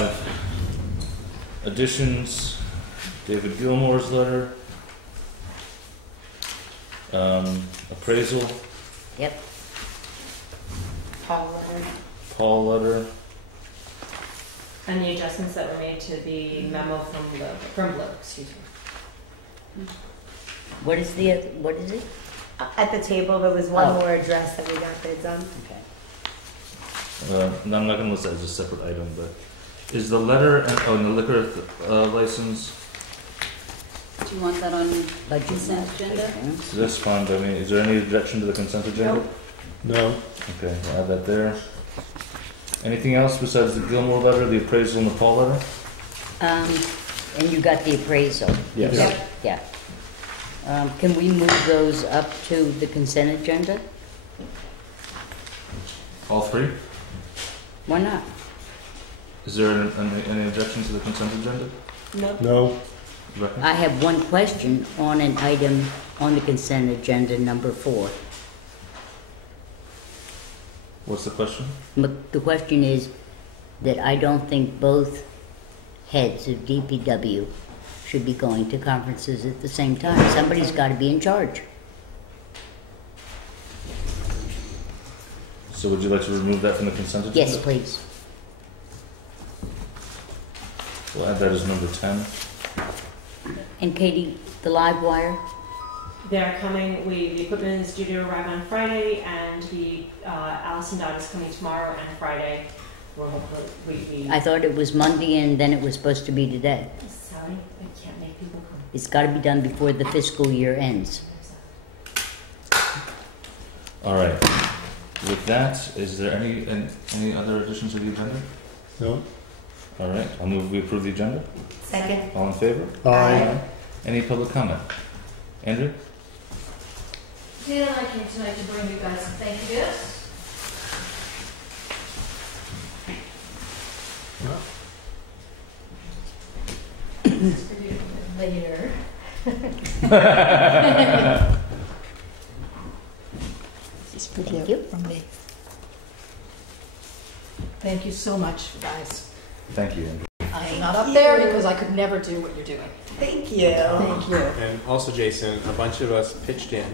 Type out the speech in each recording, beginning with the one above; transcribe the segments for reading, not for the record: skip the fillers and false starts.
have additions, David Gilmore's letter, appraisal, Yep. Paul letter, And the adjustments that were made to the memo from Blue, excuse me. What is it? At the table, there was one Oh. more address that we got bids on. Okay. no, I'm not going to list that as a separate item, but is the letter and the liquor license, Do you want that on Budget consent agenda? that's fine by me. Is there any objection to the consent agenda? Nope. No. Okay, we'll add that there. Anything else besides the Gilmore letter, the appraisal, and the Paul letter? And you got the appraisal? Yes. Yep. Yeah. Can we move those up to the consent agenda? All three? Why not? Is there any objection to the consent agenda? No. No. Rebecca? I have one question on an item on the consent agenda, number 4. What's the question? But the question is that I don't think both heads of DPW should be going to conferences at the same time. Somebody's got to be in charge. So would you like to remove that from the consent agenda? Yes, please. We'll add that as number 10. And Katie, the live wire? They're coming, the equipment is due to arrive on Friday, and Allison Dodd is coming tomorrow and Friday. We're hopefully, I thought it was Monday and then it was supposed to be today. Sorry, I can't make people come. It's got to be done before the fiscal year ends. All right. With that, is there any other additions to the agenda? No. All right. I'll move we approve the agenda. Second. All in favor? Aye. Any public comment? Andrew? Dan and I came tonight to bring you guys some thank you gifts. This is for you later. This is for Thank you. from me. Thank you so much, guys. Thank you, Andrew. I'm not up there because I could never do what you're doing. Thank you. Thank you. And also, Jason, a bunch of us pitched in,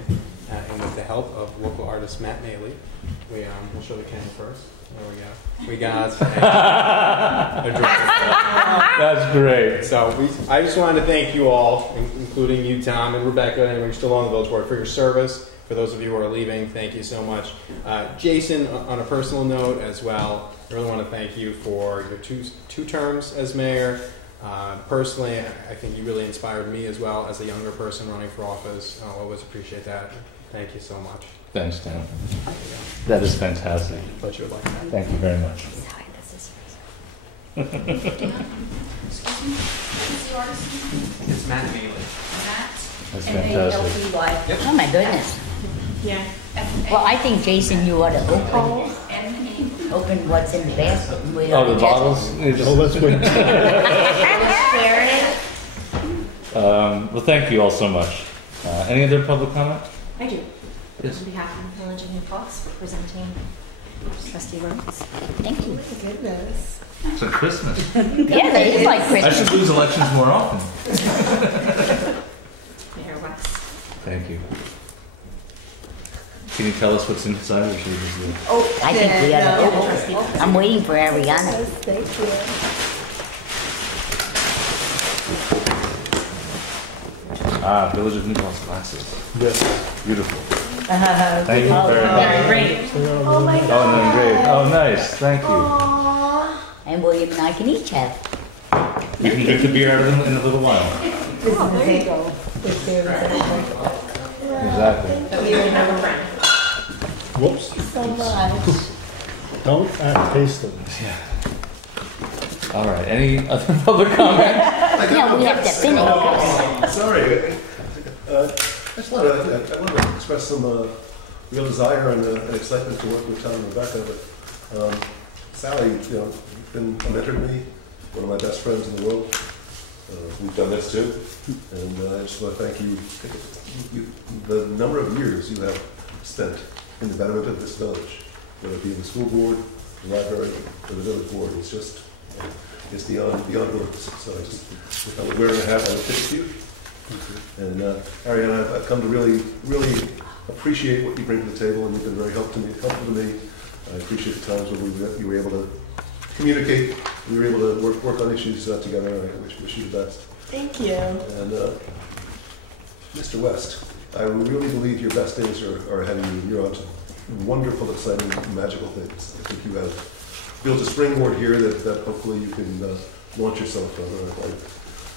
and with the help of local artist Matt Naley, we'll show the camera first. There we go. We got a drink. That's great. So I just wanted to thank you all, including you, Tom, and Rebecca, and we're still on the village board, for your service. For those of you who are leaving, thank you so much. Jason, on a personal note as well, I really want to thank you for your two terms as mayor. Personally, I think you really inspired me as well as a younger person running for office. I'll always appreciate that. Thank you so much. Thanks, Dan. That is fantastic. Thought you would like that. Thank you very much. Excuse me, who's the artist? It's Matt Naley. Matt. That's fantastic. M-A-L-T-Y. Oh my goodness. Yeah. Well, I think, Jason, you ought to open what's in the basket. And we ought Oh, to the just- bottles? You just- Oh, let's wait. Well, thank you all so much. Any other public comment? I do. Yes. On behalf of the village of New Paltz, representing trustee Rhodes. Thank you. Goodness. It's a Christmas. Yeah, they is like I Christmas. should lose elections more often. Mayor West. Thank you. Can you tell us what's inside, or should we just do it? Oh, I think we ought to open. I'm waiting for Ariana. Thank you. Village of New Paltz glasses. Yes. Beautiful. Thank you very much. Great. Oh my Oh, God. and then great. Oh, nice. Thank you. Aww. And William and I can each have. You can drink the beer out of them in a little while. Oh, there you go. Exactly. That we remember friend. Whoops. So much. Don't taste them. All right. Any other public comment? Yeah, we have to finish. Sorry. I just want to express some real desire and excitement to work with Tom and Rebecca. But Sally, been a mentor to me, one of my best friends in the world. We've done this too, and I just want to thank you. The number of years you have spent in the betterment of this village, whether it be the school board, the library, or the village board, it's just is beyond belief. So I just, if I would wear it a hat, I would tip it to you. And Ariane, I've come to really appreciate what you bring to the table, and you've been very helpful to me. I appreciate the times when you were able to communicate, we were able to work on issues together, and I wish you the best. Thank you. And Mr. West, I really believe your best days are ahead of you. You're on to wonderful, exciting, magical things. I think you have built a springboard here that hopefully you can launch yourself on. I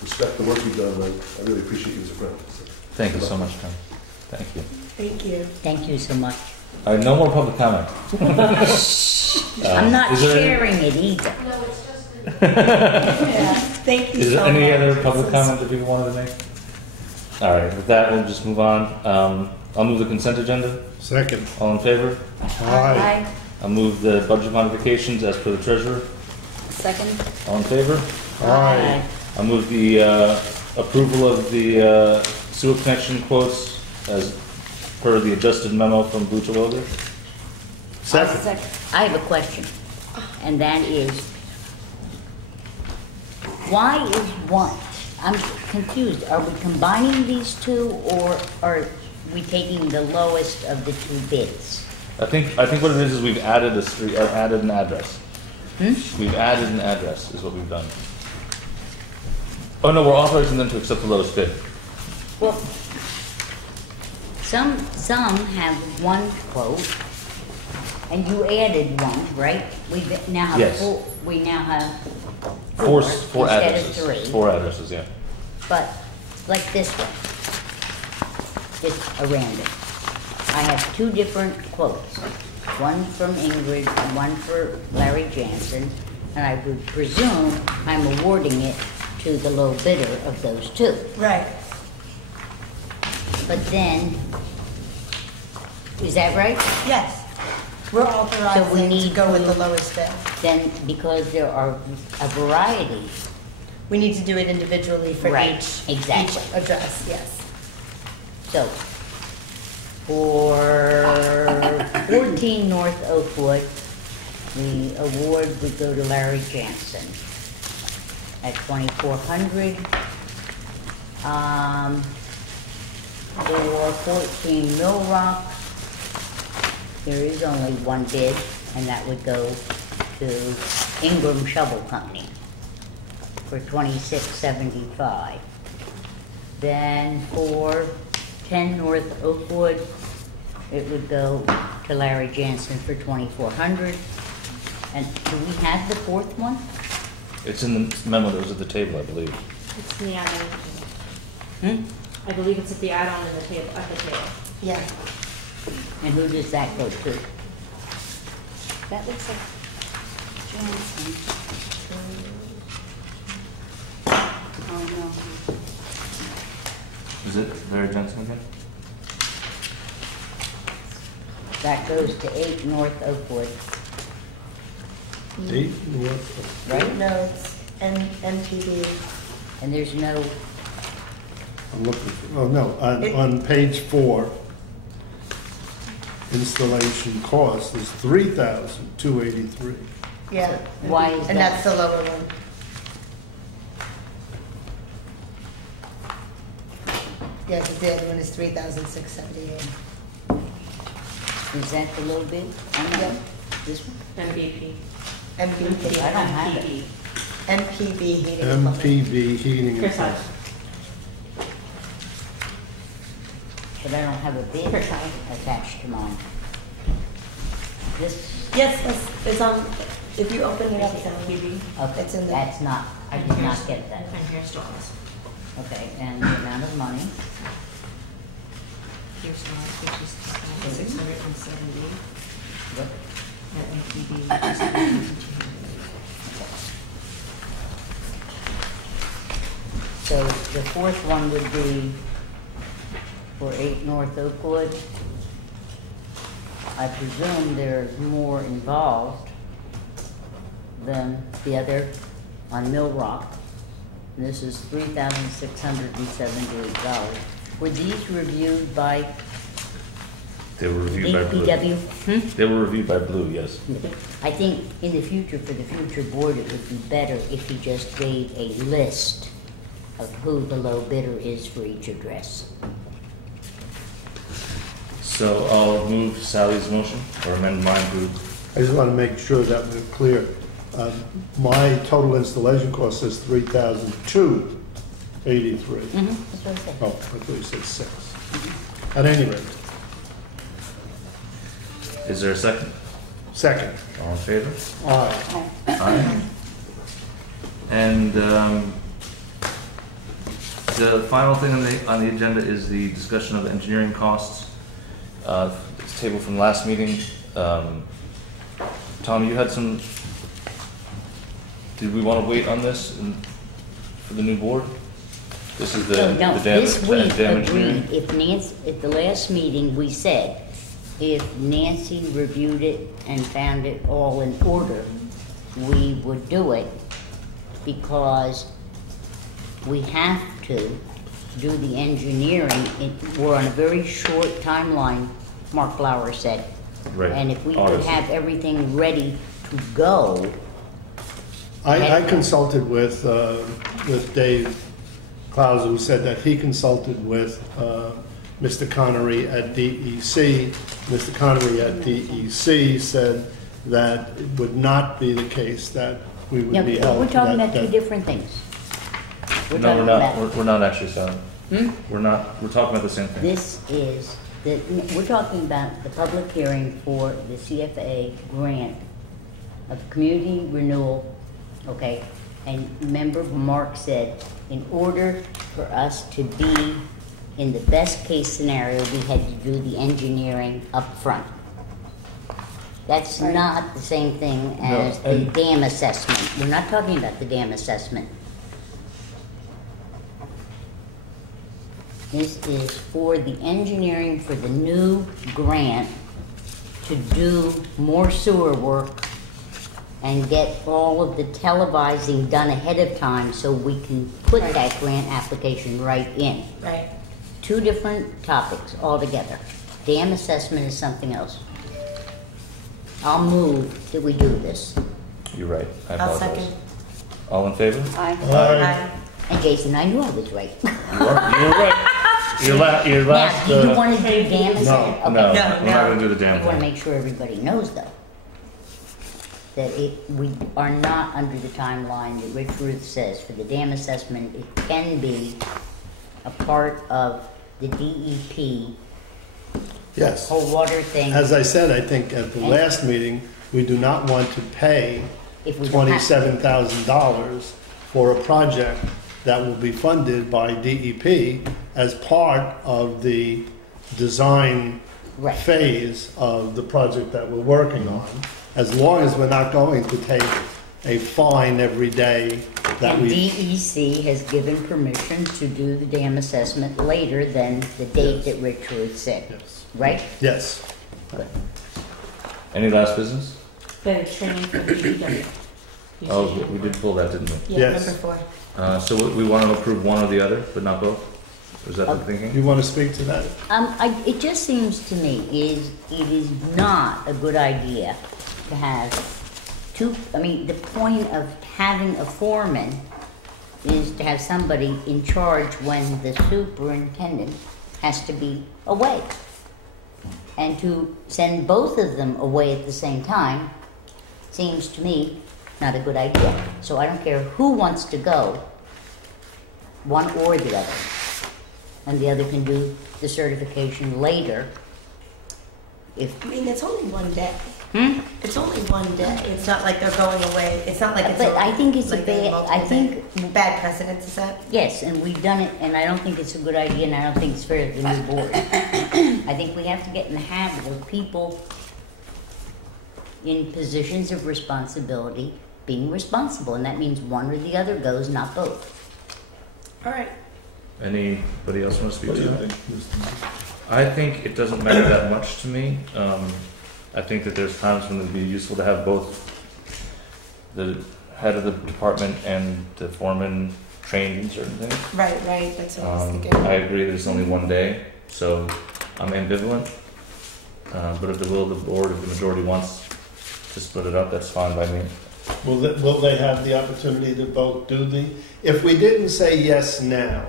respect the work you've done, and I really appreciate you as a friend. So, Thank you so much, Tom. Thank you. Thank you. Thank you so much. All right, no more public comment. I'm not is there any- sharing it either. No, it's just the Yeah. Thank you Is so there any much. other public This is- comment that people wanted to make? All right, with that, we'll just move on. I'll move the consent agenda. Second. All in favor? Aye. I'll move the budget modifications as per the treasurer. Second? All in favor? Aye. I'll move the approval of the sewer connection quotes as per the adjusted memo from Butcher Loader. Second. I have a question, and that is, why is one? I'm confused. Are we combining these two, or are we taking the lowest of the two bids? I think what it is we've added a street, added an address. We've added an address is what we've done. Oh no, we're authorizing them to accept the lowest bid. Well, some have one quote, and you added one, right? We now have Yes. four. We now have Four instead addresses. of three. 4 addresses, yeah. But like this one, it's a random. I have two different quotes, one from Ingrid and one for Larry Jansen, and I would presume I'm awarding it to the low bidder of those two. Right. But then, is that right? Yes. We're So we authorizing to need go with to- the lowest bid. Then, because there are a variety, We need to do it individually for Right, each exactly. address, yes. so for 14 North Oakwood, the award would go to Larry Jansen at $2,400. For 14 Mill Rock, there is only one bid, and that would go to Ingram Shovel Company for $26.75. Then for 10 North Oakwood, it would go to Larry Jansen for $2,400. And do we have the fourth one? It's in the memo that was at the table, I believe. It's in the add-on. Hmm? I believe it's at the add-on in the table, at the table. Yeah. And who does that go to? That looks like Johnson. Oh, no. Is it Larry Johnson again? That goes to 8 North Oakwood, 8 North. right? No, it's MPB. And there's no, I'm looking for, oh no, on page 4, installation cost is $3,283. Yeah. why is And that? that's the lower one. Yeah, because the other one is 3,678. Is that the low bid? I know. Yeah. This one? MVP. MPB. I don't have it. MPB heating. equipment. MPB heating and Chris has. cooling. But I don't have a bid attached to mine. This, Yes, it's on, if you open it up, it's on. MPB. okay, It's in there. that's not, I did not get that. And here's Dawn's. Okay, and the amount of money, Here's Dawn's, which is 670. what, At MPB, which is 1,200. so the fourth one would be for 8 North Oakwood. I presume there's more involved than the other on Mill Rock. And this is $3,678. Were these reviewed by They were reviewed by Blue. DPW? They were reviewed by Blue, yes. I think in the future, for the future board, it would be better if he just gave a list of who the low bidder is for each address. So I'll move Sally's motion, or amend mine to, I just want to make sure that we're clear. My total installation cost is $3,283. That's what I said. Oh, I thought you said 6. At any rate, is there a second? second. All in favor? Aye. Aye. And the final thing on the agenda is the discussion of engineering costs. It's tabled from last meeting. Tom, you had some. Did we want to wait on this for the new board? This is the No, the this week dam engineering. agreed, at the last meeting, we said, if Nancy reviewed it and found it all in order, we would do it, because we have to do the engineering. We're on a very short timeline, Mark Lauer said. Right. And if we could August. have everything ready to go, I consulted with Dave Klaus, who said that he consulted with Mr. Connery at DEC. Mr. Connery at DEC said that it would not be the case that we would no, be held we're to talking that about two debt. different things. No, we're talking not. about- We're not actually, Sally. Hmm? We're talking about the same thing. This is, we're talking about the public hearing for the CFA grant of community renewal, okay? And remember, Mark said, in order for us to be in the best case scenario, we had to do the engineering up front. That's not the same thing as No, the dam assessment. We're not talking about the dam assessment. This is for the engineering for the new grant to do more sewer work and get all of the televising done ahead of time so we can put that grant application right in. Right. Two different topics altogether. Dam assessment is something else. I'll move that we do this. You're right. I I'll apologize. second. All in favor? Aye. And Jason, I knew I was right. You're right. Your last. Now, do you want to do dam assessment? No, Okay. we're not going to do the I damn want to thing. make sure everybody knows, though, that we are not under the timeline that Rich Ruth says. For the dam assessment, it can be a part of the DEP Yes. whole water thing. As I said, I think at the last meeting, we do not want to pay If we don't have to. $27,000 for a project that will be funded by DEP as part of the design Right. phase of the project that we're working on, as long as we're not going to take a fine every day that And we... DEC has given permission to do the dam assessment later than the date that Rich Ruth said, Yes. right? Yes. Any last business? The training for DPW. Oh, we did pull that, didn't we? Yeah, Yes. number 4. So we want to approve one or the other, but not both? Was that the Do thinking? you want to speak to that? It just seems to me it is not a good idea to have two. I mean, the point of having a foreman is to have somebody in charge when the superintendent has to be away, and to send both of them away at the same time seems to me not a good idea. So I don't care who wants to go, one or the other. And the other can do the certification later. If I mean, it's only one day. hmm? It's only one day. It's not like they're going away. It's not like it's. But I think it's like a they bad. have I multiple think bad precedent to set. yes, and we've done it, and I don't think it's a good idea, and I don't think it's fair to the new board. I think we have to get in the habit of people in positions of responsibility being responsible, and that means one or the other goes, not both. All right. Anybody else want to speak What do to you that? think, Mr. I think it doesn't matter that much to me. I think that there's times when it'd be useful to have both the head of the department and the foreman trained in certain things. Right. That's what I was thinking. I agree that it's only one day, so I'm ambivalent. But if the will of the board, if the majority wants to split it up, that's fine by me. Will they have the opportunity to both do if we didn't say yes now,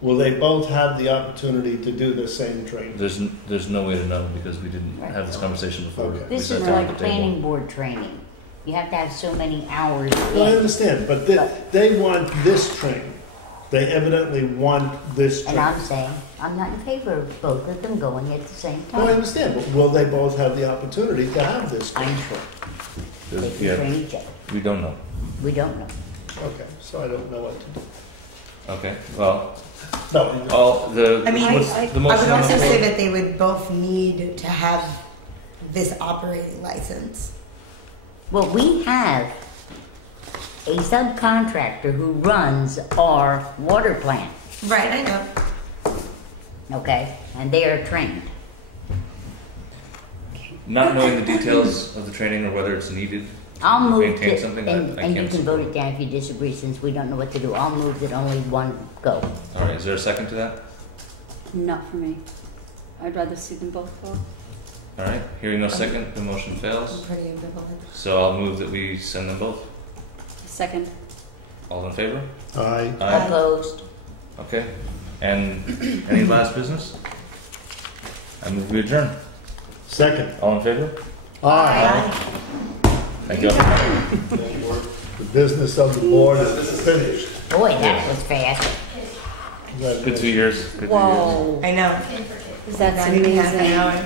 will they both have the opportunity to do the same training? There's no way to know because we didn't have this conversation before. Okay. we This sat is down at like the table. planning board training. You have to have so many hours. Well, I understand, but they want this training. They evidently want this And training. I'm saying, I'm not in favor of both of them going at the same Well, I time. understand, but will they both have the opportunity to have this training? I'm sure. They There's- can yeah, train each other. we don't know. We don't know. Okay, so I don't know what to do. Okay, well, No, you don't. all the, I mean, what's I the motion would on the also say floor? that they would both need to have this operating license. Well, we have a subcontractor who runs our water plant, Right, I know. okay? And they are trained. Not knowing the details of the training or whether it's needed, I'll move maintain that, something, and I you can't can support vote it down if you disagree, since we don't know what to do. I'll move that only one go. All right, is there a second to that? Not for me. I'd rather see them both go. All right, hearing no second, the motion I'm fails. pretty ambivalent. So I'll move that we send them both. Second. All in favor? Aye. Aye. Opposed? Okay. And any last business? I move we adjourn. Second. All in favor? Aye. Thank you. The business of the board is finished. Boy, that was fast. Good 2 years. Good 2 years. Whoa. I know. That's Not even half an amazing. hour.